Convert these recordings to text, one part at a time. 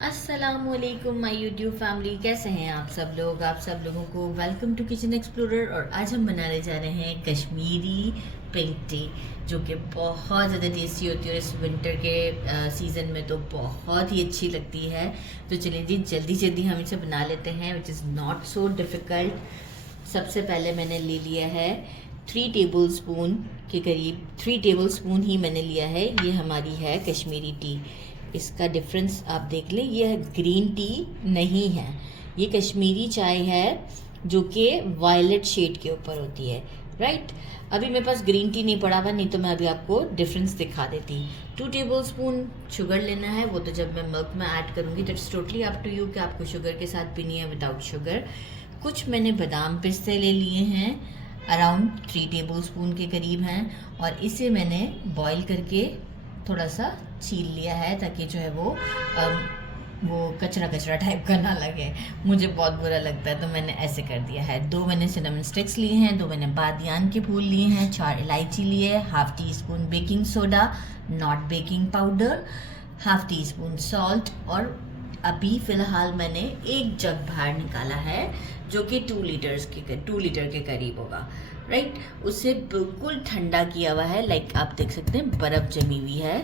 अस्सलामुअलैकुम my YouTube family, कैसे हैं आप सब लोग। आप सब लोगों को वेलकम टू किचन एक्सप्लोरर। और आज हम बनाने जा रहे हैं कश्मीरी पिंक टी, जो कि बहुत ज़्यादा टेस्टी होती है और इस विंटर के सीज़न में तो बहुत ही अच्छी लगती है। तो चलिए जी, जल्दी जल्दी हम इसे बना लेते हैं, which is not so difficult. सबसे पहले मैंने ले लिया है 3 टेबल स्पून के करीब, 3 टेबल स्पून ही मैंने लिया है। ये हमारी है कश्मीरी टी। इसका डिफरेंस आप देख लें, ये ग्रीन टी नहीं है, ये कश्मीरी चाय है जो कि वायलेट शेड के ऊपर होती है, राइट। अभी मेरे पास ग्रीन टी नहीं पड़ा हुआ, नहीं तो मैं अभी आपको डिफरेंस दिखा देती। 2 टेबल स्पून शुगर लेना है, वो तो जब मैं मिल्क में ऐड करूँगी तो it's totally up to you कि आपको शुगर के साथ पीनी है विदाउट शुगर। कुछ मैंने बादाम पिस्ते ले लिए हैं, अराउंड 3 टेबल स्पून के करीब हैं, और इसे मैंने बॉईल करके थोड़ा सा छील लिया है ताकि जो है वो कचरा कचरा टाइप का ना लगे, मुझे बहुत बुरा लगता है, तो मैंने ऐसे कर दिया है। 2 मैंने सिनेमन स्टिक्स लिए हैं, 2 मैंने बादियान के फूल लिए हैं, 4 इलायची लिए, half tea spoon baking soda not baking powder, half tea spoon salt, और अभी फ़िलहाल मैंने 1 जग बाहर निकाला है जो कि 2 लीटर के करीब होगा, राइट। उसे बिल्कुल ठंडा किया हुआ है, लाइक आप देख सकते हैं बर्फ़ जमी हुई है।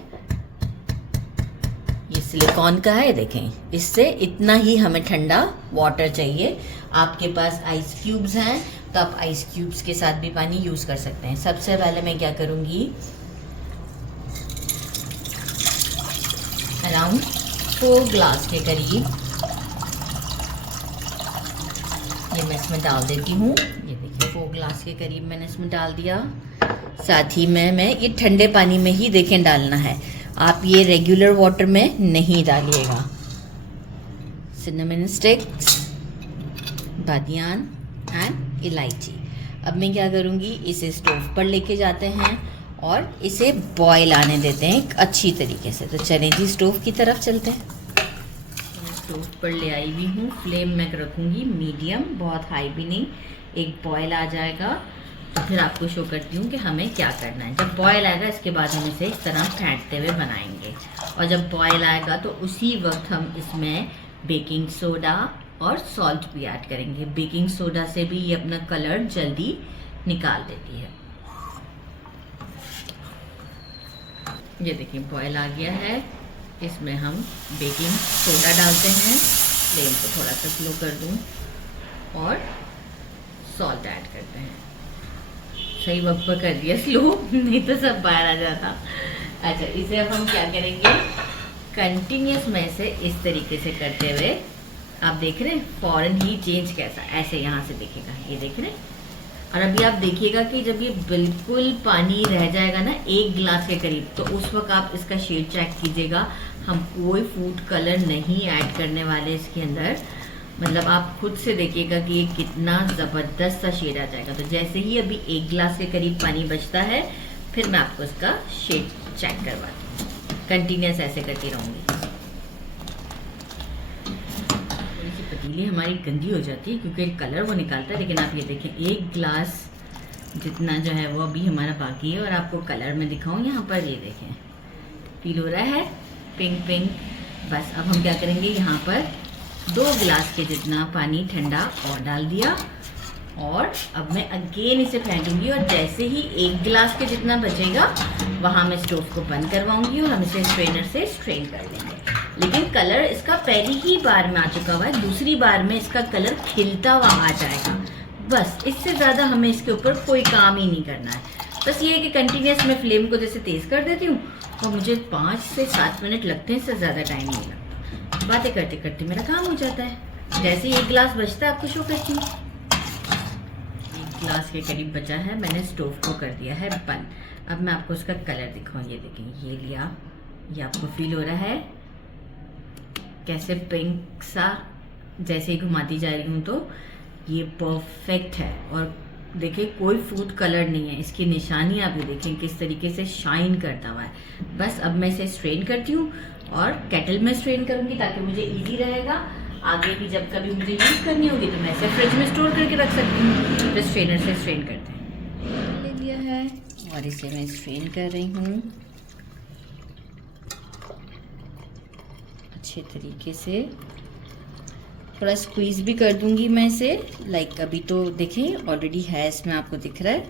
ये सिलिकॉन का है, देखें। इससे इतना ही हमें ठंडा वाटर चाहिए। आपके पास आइस क्यूब्स हैं तो आप आइस क्यूब्स के साथ भी पानी यूज़ कर सकते हैं। सबसे पहले मैं क्या करूँगी, अराउंड 4 ग्लास के करीब ये मैं इसमें डाल देती हूँ। ये देखिए 4 ग्लास के करीब मैंने इसमें डाल दिया। साथ ही मैं ये ठंडे पानी में ही देखें डालना है, आप ये रेगुलर वाटर में नहीं डालिएगा। सिनेमन स्टिक्स, बादियान एंड इलायची। अब मैं क्या करूँगी, इसे स्टोव पर लेके जाते हैं और इसे बॉयल आने देते हैं एक अच्छी तरीके से। तो चलें जी, स्टोव की तरफ चलते हैं। स्टोव पर ले आई हुई हूँ, फ्लेम में रखूँगी मीडियम, बहुत हाई भी नहीं। एक बॉयल आ जाएगा तो फिर आपको शो करती हूँ कि हमें क्या करना है। जब बॉयल आएगा इसके बाद हम इसे इस तरह फेंटते हुए बनाएंगे, और जब बॉयल आएगा तो उसी वक्त हम इसमें बेकिंग सोडा और सॉल्ट भी ऐड करेंगे। बेकिंग सोडा से भी ये अपना कलर जल्दी निकाल देती है। ये देखिए बॉयल आ गया है, इसमें हम बेकिंग सोडा डालते हैं। फ्लेम को थोड़ा सा स्लो कर दूं और सॉल्ट ऐड करते हैं। सही वक्त पर कर दिया स्लो, नहीं तो सब बाहर आ जाता। अच्छा, इसे अब हम क्या करेंगे, कंटिन्यूस में से इस तरीके से करते हुए, आप देख रहे हैं फौरन ही चेंज कैसा, ऐसे यहाँ से दिखेगा, ये देख रहे हैं। और अभी आप देखिएगा कि जब ये बिल्कुल पानी रह जाएगा ना 1 गिलास के करीब, तो उस वक्त आप इसका शेड चेक कीजिएगा। हम कोई फूड कलर नहीं ऐड करने वाले इसके अंदर, मतलब आप खुद से देखिएगा कि ये कितना ज़बरदस्त सा शेड आ जाएगा। तो जैसे ही अभी 1 गिलास के करीब पानी बचता है, फिर मैं आपको इसका शेड चेक करवाती हूँ। कंटिन्यूस ऐसे करती रहूँगी। पतीली हमारी गंदी हो जाती है क्योंकि कलर वो निकालता है, लेकिन आप ये देखें 1 गिलास जितना जो है वो अभी हमारा बाकी है। और आपको कलर में दिखाऊँ, यहाँ पर ये देखें फील हो रहा है पिंक पिंक। बस अब हम क्या करेंगे, यहाँ पर 2 गिलास के जितना पानी ठंडा और डाल दिया, और अब मैं अगेन इसे फेंटूंगी। और जैसे ही 1 गिलास के जितना बचेगा वहाँ मैं स्टोव को बंद करवाऊंगी और हम इसे स्ट्रेनर से स्ट्रेन कर लेंगे। लेकिन कलर इसका पहली ही बार में आ चुका हुआ है, दूसरी बार में इसका कलर खिलता हुआ आ जाएगा। बस इससे ज़्यादा हमें इसके ऊपर कोई काम ही नहीं करना है। बस ये है कि कंटिन्यूस मैं फ्लेम को जैसे तेज़ कर देती हूँ, और मुझे 5 से 7 मिनट लगते हैं, इससे ज़्यादा टाइम नहीं लगता। बातें करते करते मेरा काम हो जाता है। जैसे ही 1 गिलास बचता है आपको शो करती हूँ। 1 गिलास के करीब बचा है, मैंने स्टोव को कर दिया है बंद। अब मैं आपको उसका कलर दिखाऊँ, ये देखें, ये लिया, ये आपको फील हो रहा है कैसे पिंक सा। जैसे ही घुमाती जा रही हूँ तो ये परफेक्ट है। और देखिए कोई फूड कलर नहीं है, इसकी निशानी आप भी देखें किस तरीके से शाइन करता हुआ है। बस अब मैं इसे स्ट्रेन करती हूँ, और केटल में स्ट्रेन करूँगी ताकि मुझे इजी रहेगा। आगे भी जब कभी मुझे यूज़ करनी होगी तो मैं इसे फ्रिज में स्टोर करके रख सकती हूँ। तो स्ट्रेनर से स्ट्रेन करते हैं, ले लिया है और इसे मैं स्ट्रेन कर रही हूँ। अच्छे तरीके से थोड़ा स्क्वीज़ भी कर दूंगी मैं इसे। लाइक अभी तो देखें ऑलरेडी है इसमें, आपको दिख रहा है।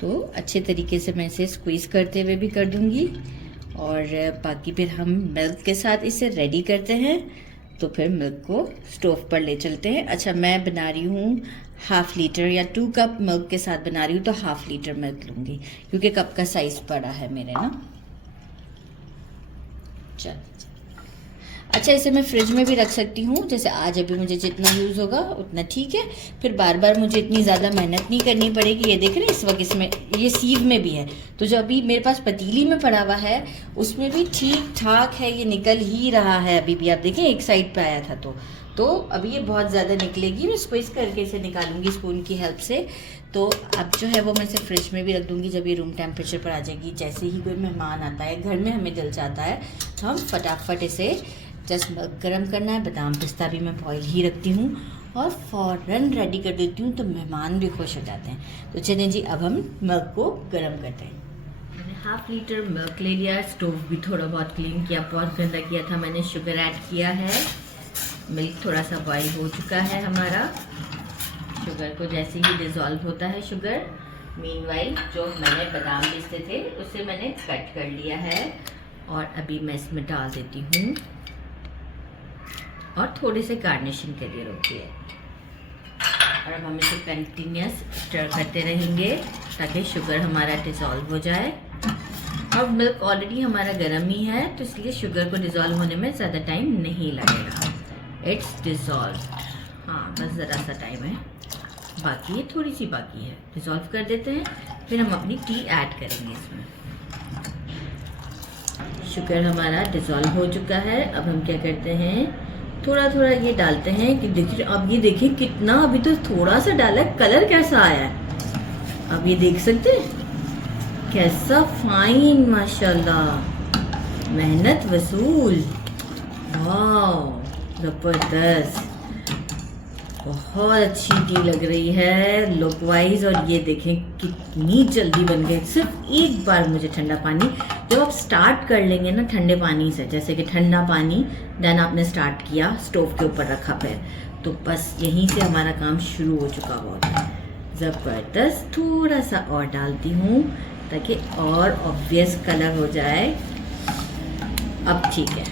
तो अच्छे तरीके से मैं इसे स्क्वीज़ करते हुए भी कर दूंगी। और बाकी फिर हम मिल्क के साथ इसे रेडी करते हैं। तो फिर मिल्क को स्टोव पर ले चलते हैं। अच्छा, मैं बना रही हूँ हाफ़ लीटर या 2 कप मिल्क के साथ बना रही हूँ, तो हाफ़ लीटर मिल्क लूँगी क्योंकि कप का साइज़ बड़ा है मेरे ना। चल अच्छा, इसे मैं फ्रिज में भी रख सकती हूँ, जैसे आज अभी मुझे जितना यूज़ होगा उतना ठीक है। फिर बार बार मुझे इतनी ज़्यादा मेहनत नहीं करनी पड़ेगी। ये देख रहे हैं इस वक्त इसमें ये सीव में भी है, तो जो अभी मेरे पास पतीली में पड़ा हुआ है उसमें भी ठीक ठाक है, ये निकल ही रहा है। अभी भी आप देखें एक साइड पे आया था, तो अभी ये बहुत ज़्यादा निकलेगी। मैं स्क्वीज़ करके इसे निकालूंगी स्पून की हेल्प से। तो अब जो है वो मैं इसे फ्रिज में भी रख दूंगी। जब ये रूम टेम्परेचर पर आ जाएगी, जैसे ही कोई मेहमान आता है, घर में हमें दिल चाहता है तो हम फटाफट इसे जस्ट मिल्क गर्म करना है। बादाम पिस्ता भी मैं बॉयल ही रखती हूँ और फ़ौरन रेडी कर देती हूँ, तो मेहमान भी खुश हो जाते हैं। तो चलें जी, अब हम मिल्क को गर्म करते हैं। मैंने हाफ़ लीटर मिल्क ले लिया। स्टोव भी थोड़ा बहुत क्लीन किया, बहुत गंदा किया था। मैंने शुगर ऐड किया है। मिल्क थोड़ा सा बॉयल हो चुका है हमारा। शुगर को जैसे ही डिज़ोल्व होता है शुगर, मीनवाइल जो मैंने बादाम पिस्ते थे उसे मैंने कट कर लिया है और अभी मैं इसमें डाल देती हूँ और थोड़े से गार्निशिंग के लिए रोकी है। और अब हम इसे कंटिन्यूस स्टर करते रहेंगे ताकि शुगर हमारा डिज़ोल्व हो जाए। अब मिल्क ऑलरेडी हमारा गर्म ही है, तो इसलिए शुगर को डिज़ोल्व होने में ज़्यादा टाइम नहीं लगेगा। इट्स डिज़ोल्व, हाँ बस ज़रा सा टाइम है बाकी है, थोड़ी सी बाकी है। डिज़ोल्व कर देते हैं, फिर हम अपनी टी ऐड करेंगे इसमें। शुगर हमारा डिज़ोल्व हो चुका है। अब हम क्या करते हैं, थोड़ा थोड़ा ये डालते हैं कि देखिए, अब ये देखिए कितना, अभी तो थोड़ा सा डाला है, कलर कैसा आया है। अब ये देख सकते हैं कैसा फाइन, माशाल्लाह, मेहनत वसूल। वाह ज़बरदस्त, बहुत अच्छी टी लग रही है लुक वाइज। और ये देखें कितनी जल्दी बन गई। सिर्फ एक बार मुझे ठंडा पानी, जब आप स्टार्ट कर लेंगे ना ठंडे पानी से, जैसे कि ठंडा पानी देन आपने स्टार्ट किया, स्टोव के ऊपर रखा पैर, तो बस यहीं से हमारा काम शुरू हो चुका होता है। ज़बरदस्त, थोड़ा सा और डालती हूँ ताकि और ऑब्वियस कलर हो जाए। अब ठीक है,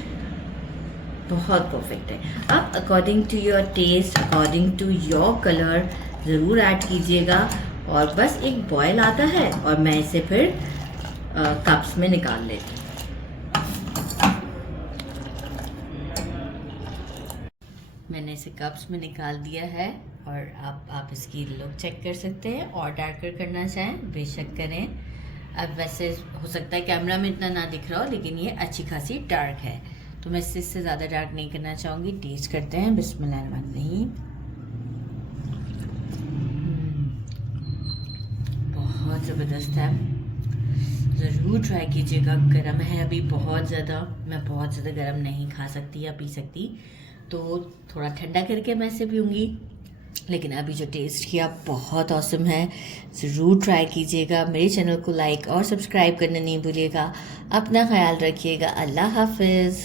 बहुत परफेक्ट है। अब according to your taste, according to your colour ज़रूर ऐड कीजिएगा। और बस एक बॉयल आता है और मैं इसे फिर कप्स में निकाल लेती हूँ। मैंने इसे कप्स में निकाल दिया है और आप इसकी लुक चेक कर सकते हैं। और डार्कर करना चाहें बेशक करें। अब वैसे हो सकता है कैमरा में इतना ना दिख रहा हो, लेकिन ये अच्छी खासी डार्क है, तो मैं इससे ज़्यादा डार्क नहीं करना चाहूँगी। टेस्ट करते हैं, बिस्मिल्लाहिर्रहमानिर्रहीम। बहुत ज़बरदस्त है, ज़रूर ट्राई कीजिएगा। गर्म है अभी बहुत ज़्यादा, मैं बहुत ज़्यादा गर्म नहीं खा सकती या पी सकती, तो थोड़ा ठंडा करके मैं इसे पीऊँगी। लेकिन अभी जो टेस्ट किया बहुत औसम है, ज़रूर ट्राई कीजिएगा। मेरे चैनल को लाइक और सब्सक्राइब करना नहीं भूलिएगा। अपना ख्याल रखिएगा। अल्लाह हाफिज़।